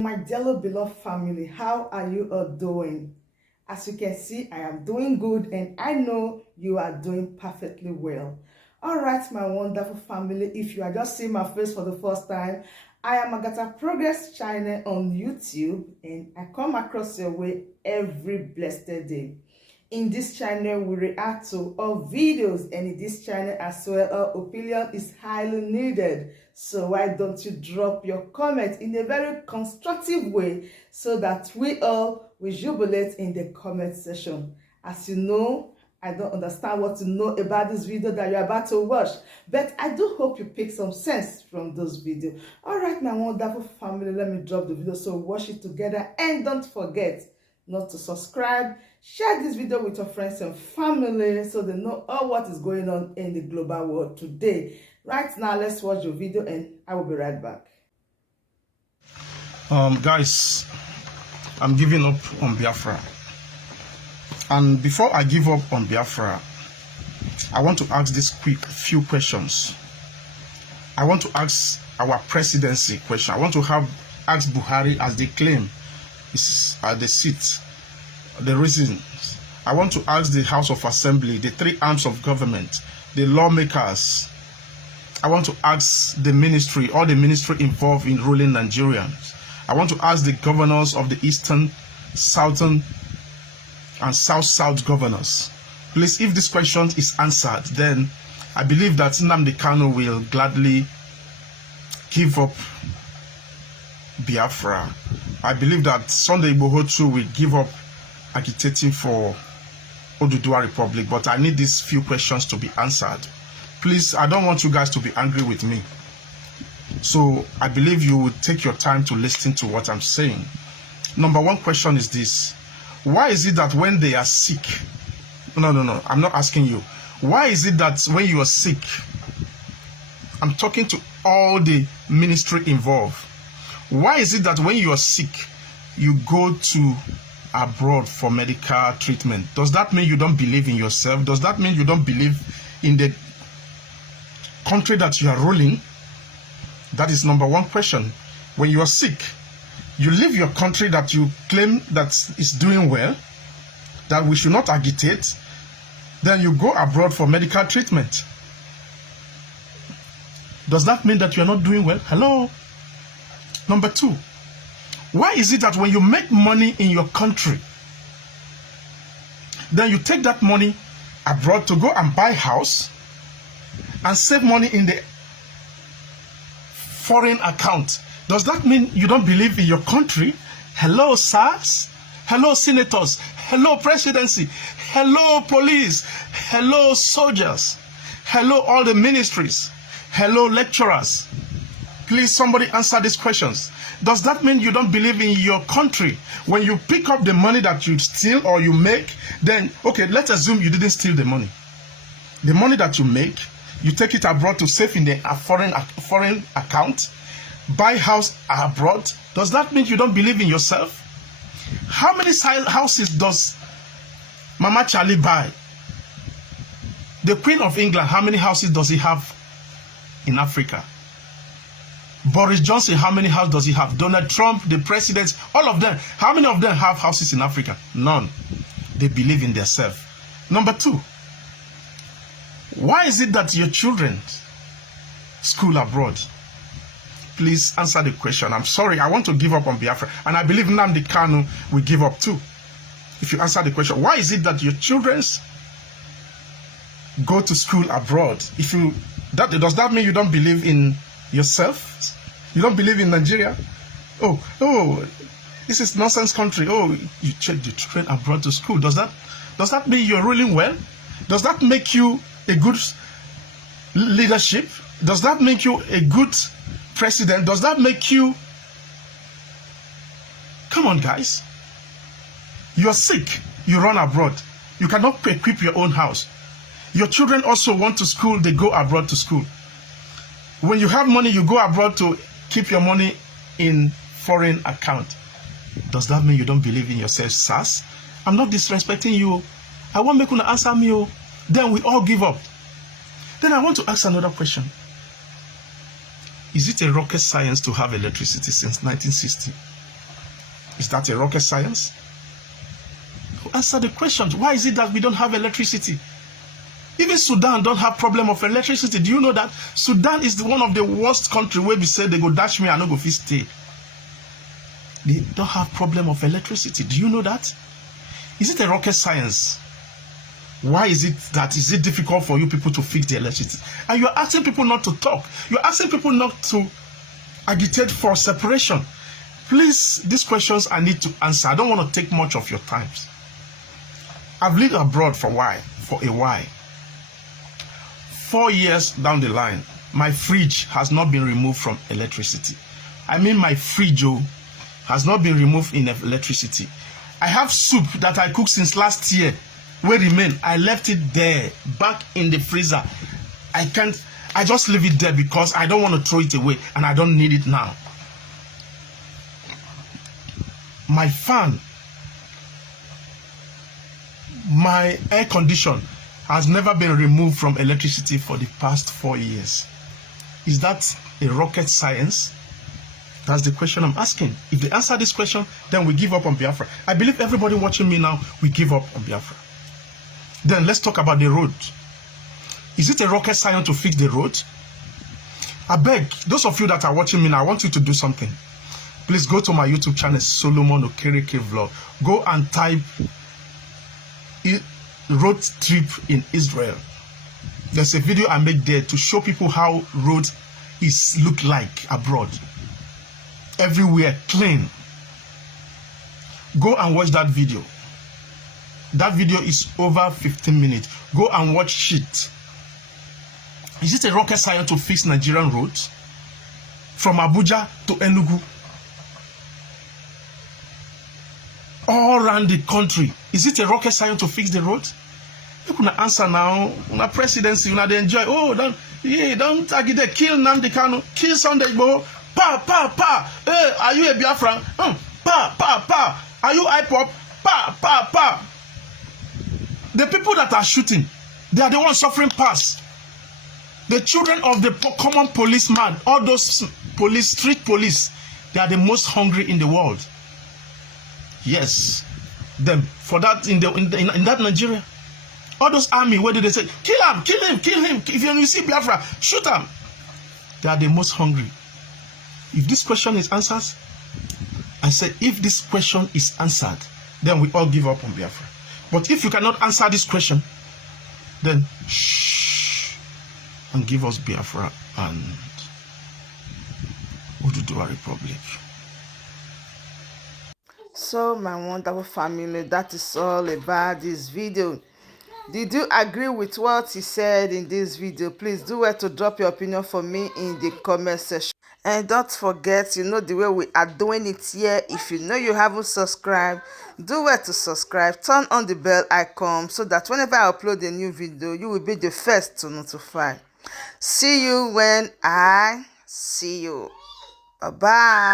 My dearly beloved family, how are you all doing? As you can see, I am doing good and I know you are doing perfectly well. Alright, my wonderful family, if you are just seeing my face for the first time, I am Agatha Progress channel on YouTube and I come across your way every blessed day. In this channel, we react to all videos, and in this channel as well, our opinion is highly needed. So why don't you drop your comment in a very constructive way so that we all will jubilate in the comment section. As you know, I don't understand what to know about this video that you're about to watch, but I do hope you pick some sense from those videos. All right, my wonderful family, let me drop the video so watch it together, and don't forget not to subscribe. Share this video with your friends and family so they know all what is going on in the global world today. Right now, let's watch the video and I will be right back. Guys, I'm giving up on Biafra. And before I give up on Biafra, I want to ask this few questions. I want to ask our presidency question. I want to ask Buhari, as they claim is at the seat, the reasons. I want to ask the House of Assembly, the three arms of government, the lawmakers. I want to ask the ministry, all the ministry involved in ruling Nigerians. I want to ask the governors of the eastern, southern, and south governors. Please, if this question is answered, then I believe that Nnamdi Kanu will gladly give up Biafra. I believe that Sunday igboho too will give up agitating for Oduduwa Republic, but I need these few questions to be answered. Please, I don't want you guys to be angry with me. So I believe you will take your time to listen to what I'm saying. Number one question is this. Why is it that when they are sick, no, I'm not asking you. Why is it that when you are sick, I'm talking to all the ministry involved, why is it that when you are sick, you go to abroad for medical treatment? Does that mean you don't believe in yourself? Does that mean you don't believe in the country that you are ruling? That is number one question. When you are sick, you leave your country that you claim that is doing well, that we should not agitate, then you go abroad for medical treatment. Does that mean that you are not doing well? Hello? Number two, why is it that when you make money in your country, then you take that money abroad to go and buy a house and save money in the foreign account? Does that mean you don't believe in your country? Hello, SARS. Hello, senators. Hello, presidency. Hello, police. Hello, soldiers. Hello, all the ministries. Hello, lecturers. Please, somebody answer these questions. Does that mean you don't believe in your country? When you pick up the money that you steal or you make, then, okay, let's assume you didn't steal the money. The money that you make, you take it abroad to save in the foreign account, buy house abroad. Does that mean you don't believe in yourself? How many houses does Mama Charlie buy? The Queen of England, how many houses does he have in Africa? Boris Johnson, how many houses does he have? Donald Trump, the presidents, all of them, how many of them have houses in Africa? None. They believe in themselves. Number two, why is it that your children school abroad? Please answer the question. I'm sorry, I want to give up on Biafra, and I believe Nnamdi Kanu will give up too. If you answer the question, why is it that your children go to school abroad? Does that mean you don't believe in yourself? You don't believe in Nigeria? Oh, this is nonsense country. Oh, you check the children abroad to school. Does that mean you're ruling well? Does that make you a good leadership? Does that make you a good president? Does that make you... Come on, guys. You're sick. You run abroad. You cannot equip your own house. Your children also want to school. They go abroad to school. When you have money, you go abroad to keep your money in foreign account. Does that mean you don't believe in yourself, SARS? I'm not disrespecting you. I want make you answer me. Then we all give up. Then I want to ask another question. Is it a rocket science to have electricity since 1960? Is that a rocket science? Answer the questions. Why is it that we don't have electricity? Even Sudan don't have problem of electricity. Do you know that? Sudan is one of the worst country where we say they go dash me and no go fit stay. They don't have problem of electricity. Do you know that? Is it a rocket science? Why is it difficult for you people to fix the electricity? And you're asking people not to talk. You're asking people not to agitate for separation. Please, these questions I need to answer. I don't want to take much of your time. I've lived abroad for a while. 4 years down the line, my fridge has not been removed from electricity. I mean, my fridge has not been removed in electricity. I have soup that I cooked since last year. Where remain? I left it there, back in the freezer. I just leave it there because I don't want to throw it away and I don't need it now. My fan, my air condition has never been removed from electricity for the past 4 years. Is that a rocket science? That's the question I'm asking. If they answer this question, then we give up on Biafra. I believe everybody watching me now, we give up on Biafra. Then let's talk about the road. Is it a rocket science to fix the road? I beg, those of you that are watching me now, I want you to do something. Please go to my YouTube channel, Solomon Okereke Vlog. Go and type road trip in Israel. There's a video I made there to show people how road look like abroad. Everywhere clean. Go and watch that video. That video is over 15 minutes. Go and watch it. Is it a rocket science to fix Nigerian roads? From Abuja to Enugu. All around the country. Is it a rocket science to fix the roads? You can answer now. Una presidency, una they enjoy. Oh, don't agide, kill Nnamdi Kanu, kill Sunday igboho. Pa, pa, pa. Hey, are you a Biafra? Pa, pa, pa. Are you Ipob? Pa, pa, pa. The people that are shooting, they are the ones suffering past. The children of the common policeman, all those police, street police, they are the most hungry in the world. Yes, them for that in that Nigeria, all those army, where do they say kill him, kill him, kill him? If you see Biafra, shoot him. They are the most hungry. If this question is answered, I said if this question is answered, then we all give up on Biafra. But if you cannot answer this question, then shh and give us Biafra and Oduduwa Republic. So my wonderful family, that is all about this video. Did you agree with what he said in this video? Please do well to drop your opinion for me in the comment section. And don't forget, you know the way we are doing it here. If you know you haven't subscribed, do well to subscribe. Turn on the bell icon so that whenever I upload a new video, you will be the first to notify. See you when I see you. Bye-bye.